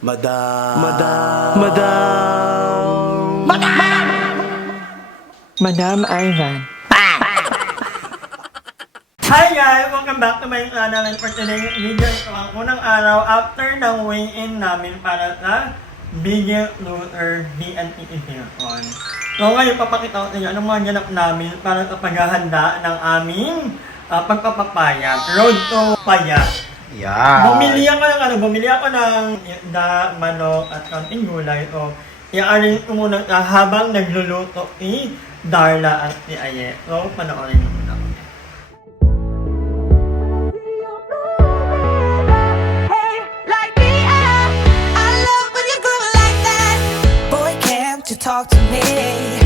Madam. Madam Ivan. Hi guys! Welcome back to my channel, and for today's video, ito ang unang araw after ng weigh-in namin para sa Biggest Loser B&T Edition. So ngayon, papakita ko sa inyo anong mga ganap namin para sa paghahanda ng aming pagpapapayat. Road to Payat. Yeah. Bumili ako ng isda, manok at kaunting gulay. So, i-arrange ko muna habang nagluluto si Darla at si Aye. So, panoorin mo muna. To talk to me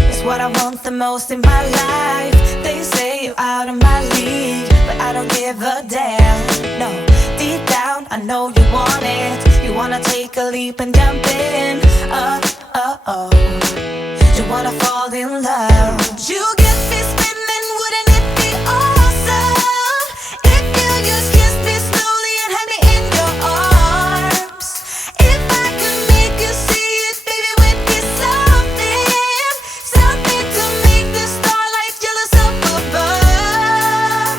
is what I want the most in my life. They say you're out of my league, but I don't give a damn. No, deep down I know you want it. You wanna take a leap and jump in. You wanna fall in love. You get me spinning, wouldn't it be awesome if you just kiss me slowly and had me in your arms? If I could make you see it, baby, with me something to make the starlight jealous up above.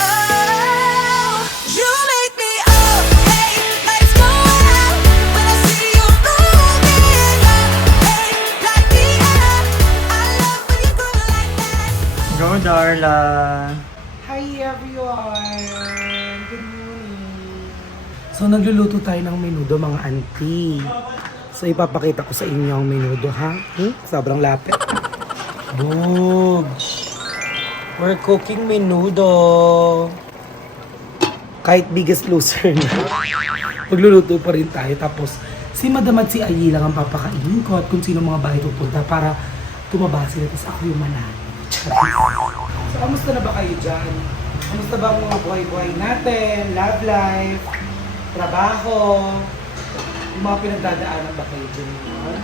Oh, you make me up, hey, lights go out when I see you moving up, hey, light me up. I love when you go like that. Go, Darla! Hi everyone! Good morning! So nagluluto tayo ng menudo mga auntie. So ipapakita ko sa inyo ang menudo ha. Sobrang lapit. Boom! We're cooking menudo. Kahit Biggest Loser na. Magluluto pa rin tayo. Tapos si Madam at si Ayi lang ang papakainin ko at kung sino mga bahay pupunta para tumaba sila. Tapos ako yung manalo. So, kamusta na ba kayo dyan? Kamusta ba ang mga buhay-buhay natin? Love life? Trabaho? Yung mga pinagdadaanan ba kayo dyan ngayon?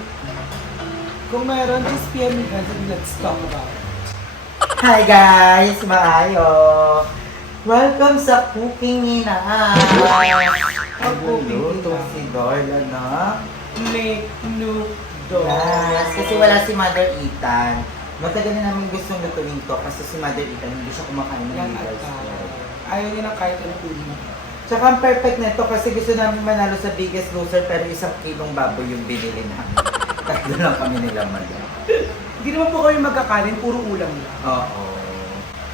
Kung meron, just PM me guys and let's talk about it. Hi guys! Maayo! Welcome sa Cooking Nina! Nagluluto si Darla na Menudo. yes, kasi wala si Mother Ethan. Matagal na namin gustong lutuin to kasi si Mother Ethan hindi siya kumakain ng Yan noodles. ayaw niya ng kahit anong ulo. Tsaka ang perfect nito kasi gusto namin manalo sa Biggest Loser pero 1 kilong baboy yung binili namin. Tatlo lang kami nila Madam. Hindi naman po kayo magkakanin, puro ulam lang. Oo.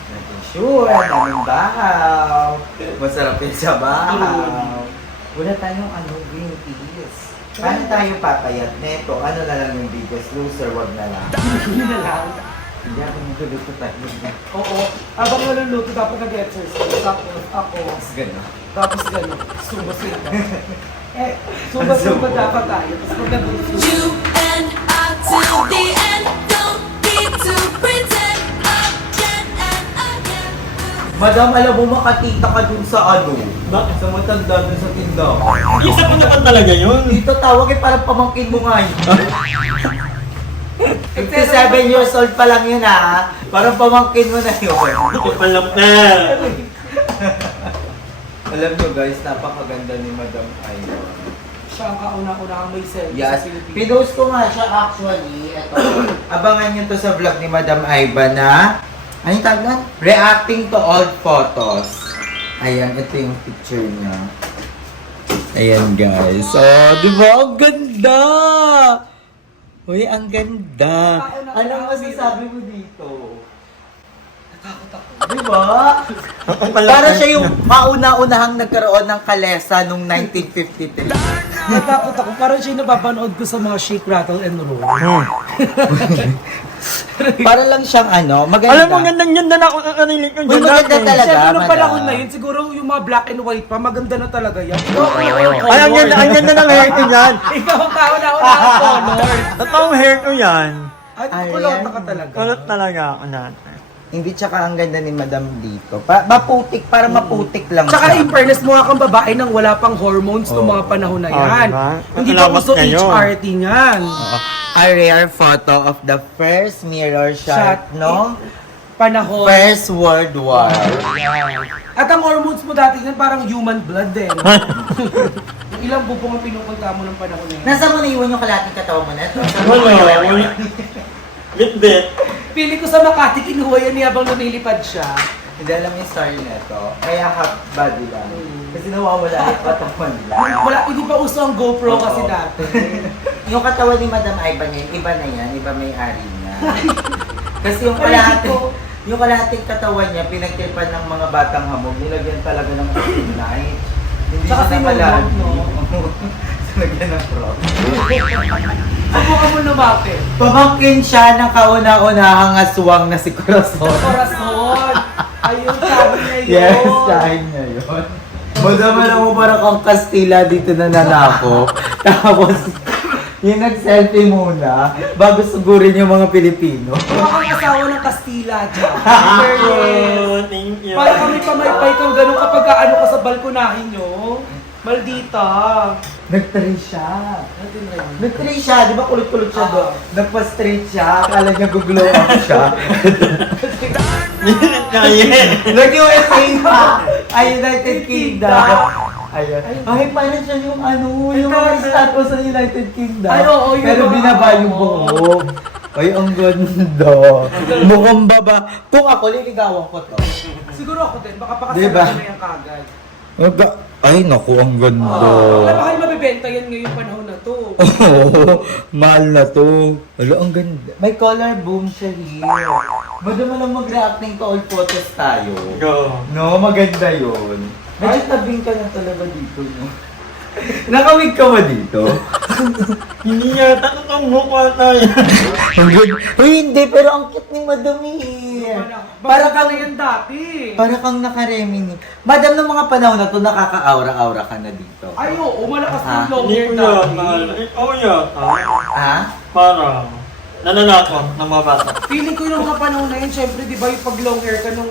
Natin sure, daming bahaw. Masarap din sa bahaw. Wala tayong green peas. Paano tayo papayat neto? Ano na lang yung Biggest Loser, wag na lang. Hindi na lang. Hindi ako magluluto tayo. Oo. Habang naluluto, dapat nag-exercise. Tapos ako. Mas gano'n. Tapos gano'n. Sumba-sumba. Sumba-sumba dapat tayo. Tapos pag nag-sumba. You and I till the end. Don't need to pretend again and again. Madam, alam mo makatita ka dun sa Bakit? Sa matanda dun sa tindahan. Isa ko naman talaga yun! Dito tawag parang pamangkin mo nga yun. 57 years old pa lang yun ha. Parang pamangkin mo na yun. Palapner! Alam nyo guys, napakaganda ni Madam Ivan. Siya ang kauna-unahang may selfie Yes, sa Pilipinas. pinost ko nga siya actually. Ito, abangan nyo to sa vlog ni Madam Ivan na anong tawag na? Reacting to old photos. Ayan, ito yung picture niya. Ayan guys. Oh, di ba? Ang ganda! Uy, ang ganda. Anong masasabi mo dito? Natakot ako. Di ba? Para siya yung mauna-unahang nagkaroon ng kalesa noong 1953. Natakot ako. Parang siya yung napapanood ko sa mga shake, rattle, and roll. Para lang siyang maganda. Alam mo, gandang-ganda na ako kanilig ko Uy, dyan maganda natin. talaga. Siyempre, nung madam. panahon na yun, siguro yung mga black and white pa, maganda na talaga yan. Ay, ang ganda ng hair ko yan! Ikaw ang kauna-unahang color. Totoong hair ko yan! Ay, Ayan. kulota ka talaga. Kulot talaga ako natin. Hindi, tsaka ang ganda ni Madam dito. Maputik, para maputik lang Tsaka siya. in fairness, mukha kang babae nang wala pang hormones noong mga panahon na yan. diba? Hindi pa Salamat uso kayo. HRT niyan. A rare photo of the first mirror shot, no? Panahon. First World War. At ang hormones mo dati yan parang human blood din. Yung Ilang bubong ang pinupunta mo ng panahon na yun? Nasa mo naiwan yung kalating katawan mo na ito? Wala. Bit-bit. Pili ko sa Makati, kinuha yan niya habang lumilipad siya. Hindi alam yung story na ito. Kaya half body lang. Kasi nawawala yung katawan lang. Wala, hindi pa uso ang GoPro Oo. kasi dati. Yung katawan ni Madam Ivan niya, iba na yan, iba may-ari niya. Kasi yung kalahating katawan niya, pinagtripan ng mga batang hamog, nilagyan talaga ng night. Hindi Tsaka siya sinulog, nakalagi. no? Nilagyan ng frog. Subukan mo lumapit. Pamangkin siya ng kauna-unahang aswang na si Corazon. Corazon! Ayun, sabi niya yun. Yes, sahin niya yun. Madama mo parang kang Kastila dito na nanako. Tapos, yung nag-selfie muna, bago sugurin yung mga Pilipino. Mukhang asawa ng Kastila dyan. Fairness. Oh, thank you. Para kami pamaypay kang gano'n kapag ano ka sa balkonahin nyo. Maldita. Nag-tray siya. Nag-tray siya, di ba kulot-kulot siya doon? Nagpa-straight siya, akala niya guglow up siya. Kaya. Nag-USA na! Ay, United Kingdom. Ayun. Ay, paano siya yung yung mga status sa United Kingdom. Ay, oo, yun Pero mga- binaba yung buhok. Ay, ang ganda. Mukhang baba. Kung ako, liligawan ko to. Siguro ako din, baka pakasama Diba? na yan kagad. Ay, naku, ang ganda. Wala ba kayo mabibenta yan ngayong panahon na to? Mahal na to. Wala, ang ganda. May color boom siya here. Madama lang mag-reacting to all photos tayo. Go. No, maganda yun. Medyo tabing ka na talaga dito, no? Nakawig ka ba dito? Hindi yata itong mukha tayo. Ang good. Uy, hindi, pero ang cute ni Madam eh. Para ka na yan dati. Para kang nakaremini. Madam, ng mga panahon na to, nakaka-aura-aura ka na dito. Ay, oo, malakas Ah, yung long Hindi hair ko dati. yata. Ikaw yata. Ha? Parang. Nananakot ng mga bata. Feeling ko yung mga panahon na yun, syempre, di ba yung pag long hair ka nung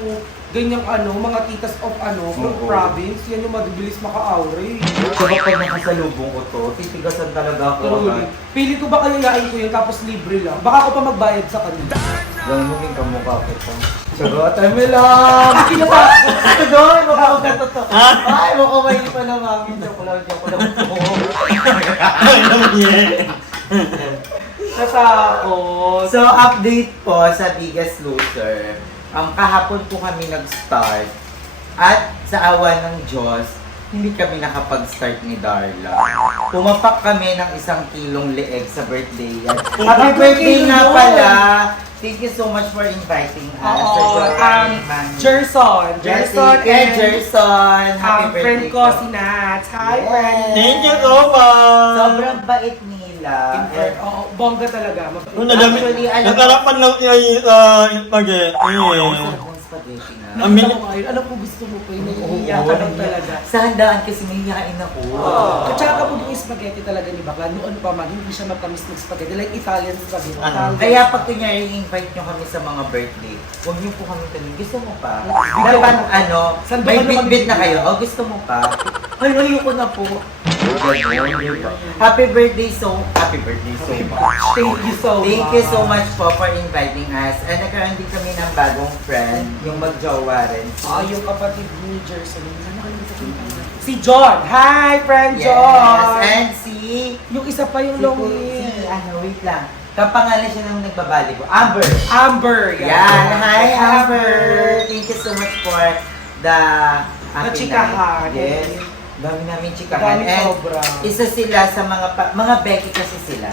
ganyang mga titas of from Oo. province, yan yung mabilis maka-aura eh. So kapag nakasalubong ko to, titigasan talaga ako. Truly. Feeling ko ba kayayain ko yun tapos libre lang. Baka ako pa magbayad sa kanila. Gano'n yung kamukha ko to. Sagot, ay may lang! Kinatakot. Sagot, mukha ko ka to. Ay, mukha may pa na mami. Joke lang po. Ay, naman Natakot. So, update po sa Biggest Loser. Kahapon po kami nag-start. At sa awa ng Diyos, hindi kami nakapag-start ni Darla. Pumapak kami ng 1 kilong leeg sa birthday yan. Happy birthday nga pala! Thank you so much for inviting us. Oo, Gerson. Gerson and Gerson. Happy birthday friend ko po. si Nats. Hi, Yes. friend. Thank you so much. Sobrang bait nila. Oo, bongga talaga. Kung nadami, Actually, alam- nagkarapan lang yung spaghetti. Ang spaghetti na. Ang mini- Alam ko gusto mo pa yun. Naiiyak ka lang talaga. Sa handaan kasi mahihain ako. At saka kapag yung spaghetti talaga ni Bakla, noon pa man, hindi siya matamis ng spaghetti. Like Italian spaghetti. Ano? Kaya pag kunyari i-invite nyo kami sa mga birthday, huwag nyo po kami tanong, gusto mo pa? Dapat Sando may ka na kami bit-bit na bigyan. kayo, o gusto mo pa? Ay, ayoko na po. Happy birthday so much. Thank you so much. Thank you so much po for inviting us. And nagkaroon din kami ng bagong friend, yung mag-jowa rin. Yung kapatid ni Gerson. Si John. Hi, friend Yes, John. and si... Yung isa pa yung long si, hair. wait lang. Kapangalan siya ng nagbabali ko. Amber. Amber. Yan. Hi, Amber. Thank you so much for the happy chikahan. night. Yes. Dami namin chikahan. Dami And sobra. isa sila sa mga Becky kasi sila.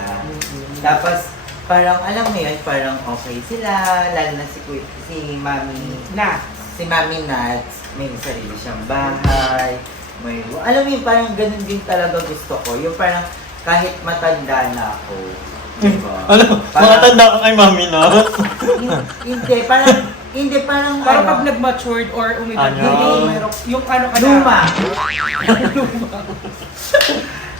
Tapos, parang alam mo yun, parang okay sila. Lalo na si Mami. Si Mami Nats. May sarili siyang bahay. Alam mo yun, parang ganun din talaga gusto ko. Yung parang kahit matanda na ako. Diba? Ano? Makatanda ka kay Mami na? Hindi, parang Parang pag nag-matured or umibig, Ano? yung ano ka na. luma.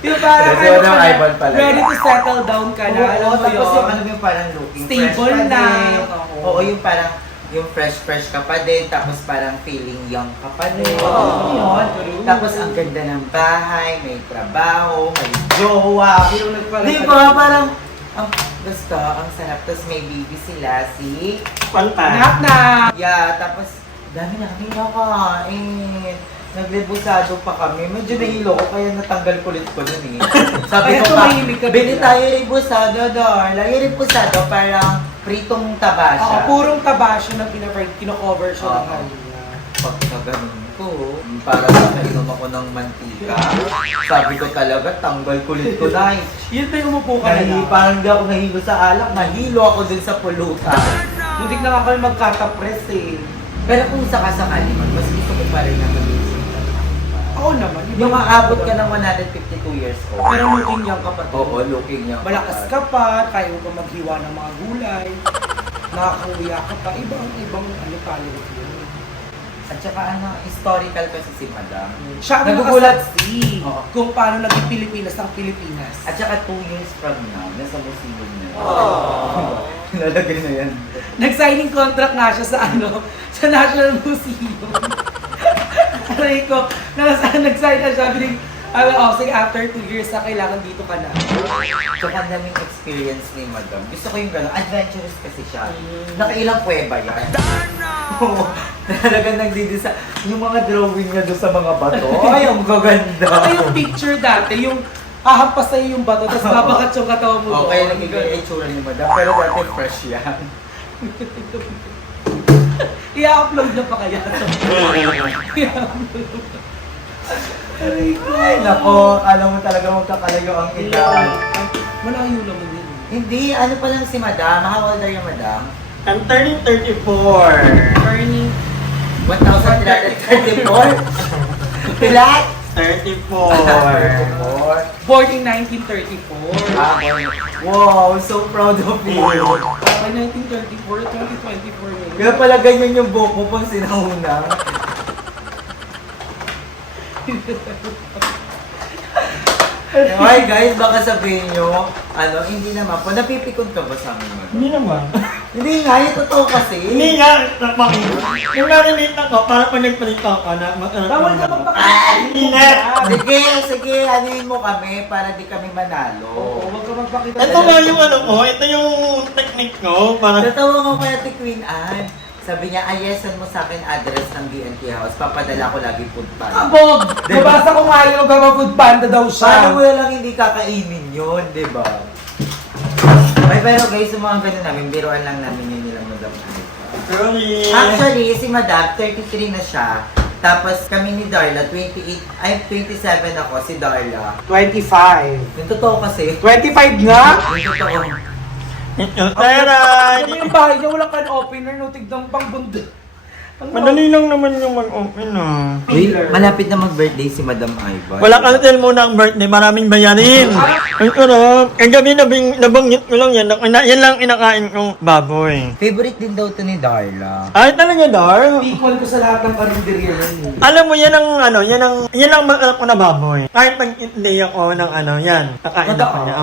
Yung parang Pero ano ka na, Ivan pala. ready to settle down ka na. Alam mo Tapos yung yun? alam mo yung parang looking Stable fresh pa na. din. Oo. Oo, yung parang yung fresh ka pa din, tapos parang feeling young ka pa din. Oo. Alam mo yun? True. Tapos ang ganda ng bahay, may trabaho, may jowa. Yung nagpala- Di ba? Parang, ang gusto, ang sarap. Tapos may baby sila, si... Panta. Knock na. Yeah, tapos dami na kami nakain. naglibusado pa kami. Medyo nahilo ko, kaya natanggal kulit ko dun eh. Sabi Kaya ko tumahimik ka bili bigla." tayo ribusado, Darla. Yung ribusado, parang pritong taba siya. Purong taba siya na kino-cover siya ng halina. Pag na ganun ko, para sa nainom ako ng mantika. Sabi ko talaga, tanggal kulit ko na. Yun ba yung umupo ka na lang? Parang hindi ako nahilo sa alak, nahilo ako dun sa pulutan. Hindi na nga kami magkatapres eh. Pero kung sakasakali man, mas gusto ko pa rin na mag-isip. Oo naman. iba Yung maabot ka ng 152 years old. Pero looking young ka pa. Oo, looking niya. Malakas ka pa, kaya mo pa maghiwa ng mga gulay. Nakakahuya ka pa. Ibang talent yun. At saka historical kasi si Madam. Siya ang Nagugulat. nakasaksi Oo. kung paano naging Pilipinas ang Pilipinas. At saka 2 years from now, nasa museum na. Oh. Lalagay na yan. Nag-signing contract nga siya sa sa National Museum. Aray ko, nag-sign na siya. Sige, after 2 years na kailangan dito ka na. So, ang daming experience ni Madam. Gusto ko yung gano'n. Adventurous kasi siya. Nakailang kuweba yan. Oo. Talagang nagdidisa. Yung mga drawing niya doon sa mga bato. Ay, ang gaganda. Ano yung picture dati, yung hahampas sa'yo yung bato, tapos babakat yung katawan mo doon. Okay, nagiging yung itsura ni Madam. Pero dati fresh yan. I-upload na pa kaya ito. Aray ko. Ay, nako. Alam mo talaga magkakalayo ang edad. Malayo naman yun. Hindi, ano pa lang si Madam? How old are you, Madam? I'm turning 34. Turning 1,334? Pilat? 34. born in 1934. Ah, boy. Wow, so proud of you. By 1934, 2024 yun. Kaya pala ganyan yung buhok mo pang sinahuna. Okay guys, baka sabihin nyo, hindi naman po, napipikon ka ba sa amin, Madam? Hindi naman. Hindi nga, yung totoo kasi. Hindi nga, yung narinig ako, para pag nagpalit ako na Bawal ka magpakita. Hindi na. Sige, anuhin mo kami para di kami manalo. Oo, huwag ka magpakita. Ito nga yung ito yung technique ko. Para Natawa ko kaya ti Queen Anne. Sabi niya, ayesan mo sa akin address ng BNT House. Papadala ko lagi food pan. Kabog! Nabasa ko nga yung food panda daw Paano mo siya. lang hindi kakainin yun, di ba? Ay, pero guys, yung mga ganun namin, biruan lang namin yun nilang Madam Aiba. Really? Actually, si Madam, 33 na siya. Tapos kami ni Darla, 27 ako, si Darla. 25. Yung totoo kasi, 25 nga? yung totoo. Ito, Tara! Kasi yung bahay niya walang can opener, no? Tignan pang bundok. Madali lang naman yung mag-open ah. Wait, malapit na mag-birthday si Madam Aiba. Wala ka tell muna ang birthday, maraming bayarin. Ang sarap. Ang gabi nabanggit ko lang yan. Yan lang inakain kong baboy. Favorite din daw to ni Darla. Ay, talaga, Dar? Equal ko sa lahat ng karinderya yun. Alam mo, yan ang masarap ko na baboy. Kahit pag hindi ako ng yan. Kakain ako Totoo? niya.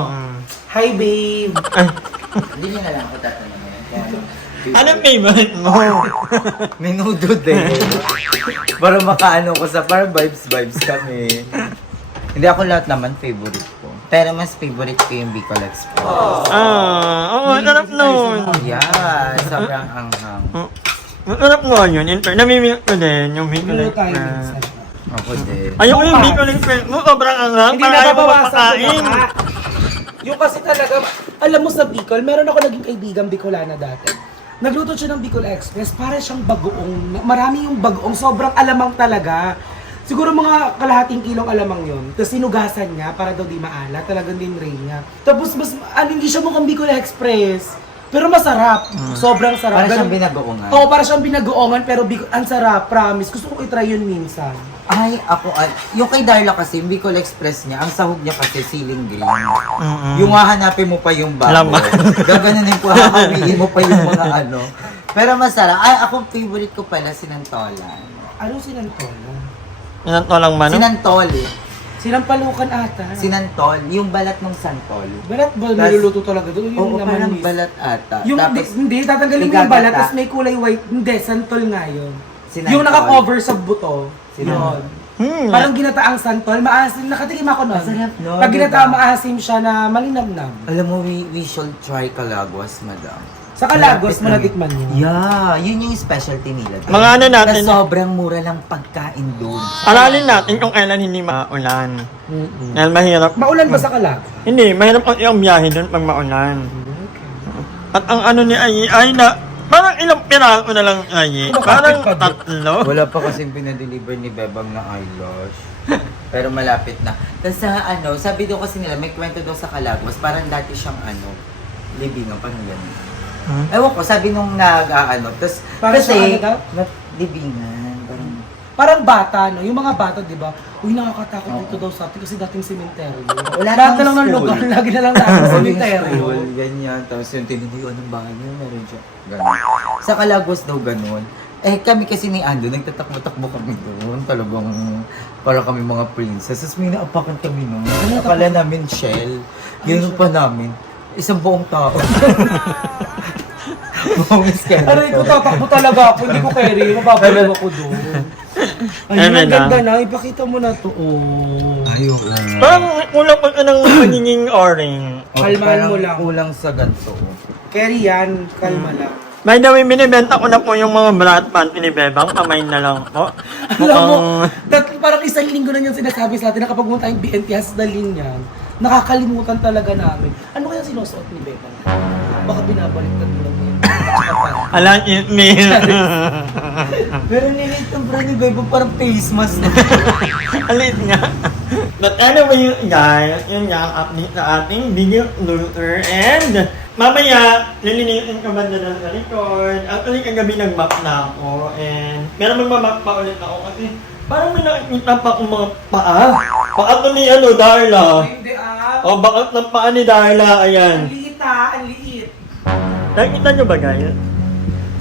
Hi, babe. Ay, Hindi na lang ako tatanong ngayon. anong favorite mo? Menudo din. Para makaano ko parang vibes kami. Hindi ako lahat naman favorite ko. Pero mas favorite ko yung Bicol Express. Oo, sarap nun. Yeah, sobrang anghang. Masarap nga yun. Namimilk ko din yung Bicol Ano tayo Express. minsan? Ako din. Ayoko yung Bicol Express mo. Sobrang anghang. Hindi Parang ayaw mo nababawasan magpakain. ko na. Yung kasi talaga, alam mo sa Bicol, meron ako naging kaibigan Bicolana dati. Nagluto siya ng Bicol Express, para siyang bagoong. Marami yung bagoong, sobrang alamang talaga. Siguro mga kalahating kilong alamang yun. Tapos sinugasan niya para daw di maala, talagang dinray niya. Tapos hindi siya mukhang Bicol Express. Pero masarap. Sobrang sarap. Para siyang Ganun- binagoongan. Oo, para siyang binagoongan, pero ang sarap, promise. Gusto kong itry yun minsan. Ay, yung kay Darla kasi, yung Bicol Express niya, ang sahog niya kasi siling green. Yung hahanapin mo pa yung bago. Laman. Gaganunin ko, hahawiin mo pa yung mga Pero masarap. Ay, ako favorite ko pala sinantolan. Anong sinantolo? Ilan to lang man? Sinantol eh. Sinampalukan ata. Sinantol, yung balat ng santol. Balat ba Tas- niluluto talaga doon? Oo, Yung parang laman balat ata. Yung Tapos, hindi, tatanggalin mo yung igagata. balat, tapos may kulay white. Hindi, santol nga yun. Sinantol. Yung naka-cover sa buto. Sinantol. Yun. Parang ginataang santol, maasim. Nakatikim ako nun. Masarap, no? Pag ginataang Diba? maasim siya na malinamnam. alam mo, we should try Calaguas, madam. Sa Calagos, malatikman niyo. Yeah, yun yung specialty nila. Mga ano natin, Na sobrang mura lang pagkain doon. aralin natin kung kailan hindi maulan. Mm-mm. Dahil mahirap. Maulan ba sa Calagos? Hindi, mahirap ang biyahe doon pag maulan. At ang ano ni Ayi ay na, parang ilang piraso na lang Ayi. Parang tatlo. Wala pa kasing pinadeliver ni Bebang na eyelash. Pero malapit na. Tapos sa ano, sabi daw kasi nila, may kwento daw sa Calagos, parang dati siyang ano, libingan, parang gano'n. Ewan ko, sabi nung nag-ano, tapos Parang kasi, siyang ano daw? libingan, parang, Parang bata, no? Yung mga bata, di ba? Uy, nakakatakot dito daw sa atin kasi dating sementeryo. Wala Lahat na nang lang ng school. lugar, lagi na lang natin sementeryo. ganyan. Tapos yung tinidiyuan ng bahay niya, meron siya. Ganun. Sa Calagos daw ganun. Eh kami kasi ni Ando, nagtatakbo-takbo kami doon. Talagang para kami mga princess. Tapos may naapakan kami noon. Akala namin shell. Ganun pa namin. Isang buong tao. Buong skeleton. Aray ko, tatakbo talaga ako. Hindi ko carry. Mababalaw ako doon. Ayun, ang ganda na. Ipakita mo na to. Oh. Ayoko. Parang kulang pa ka ng magiging oring. Kalmahan mo lang. Kulang sa ganito. Carry yan. Kalma lang. By the way, binibenta ko na po yung mga brat panty ni Bebang. Kamay na lang po. Alam mo, Mukhang- parang isang linggo na yung sinasabi sa atin na kapag pumunta tayong BNT Hasdalin yan, nakakalimutan talaga namin. Ano kaya sinusuot ni Bebang? Baka binabalik na lang yun. Alam, it me. Pero nilit ng bra ni Bebo parang face mask na. Alit nga. But anyway, guys, yun nga ang update sa ating video looter. And mamaya, lilinitin ko banda na sa likod. Actually, kagabi nag-map na ako. And meron magmamap pa ulit ako kasi parang may nakikita pa akong mga paa. Paa to ni Darla. Hindi ah. O, bakit ng paa ni Darla? Ayan. Ang liit ah, ang liit. Nakikita nyo ba, guys?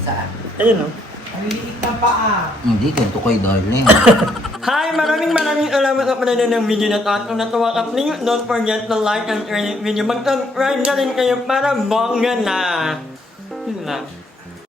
Saan? Ayun, o. Ang liit ng paa. Hindi, ganito kay darling. Hi! Maraming salamat sa panonood ng video na to. At kung natuwa ka, please don't forget to like and share the video. Mag-subscribe na rin kayo para bongga na. Yun lang.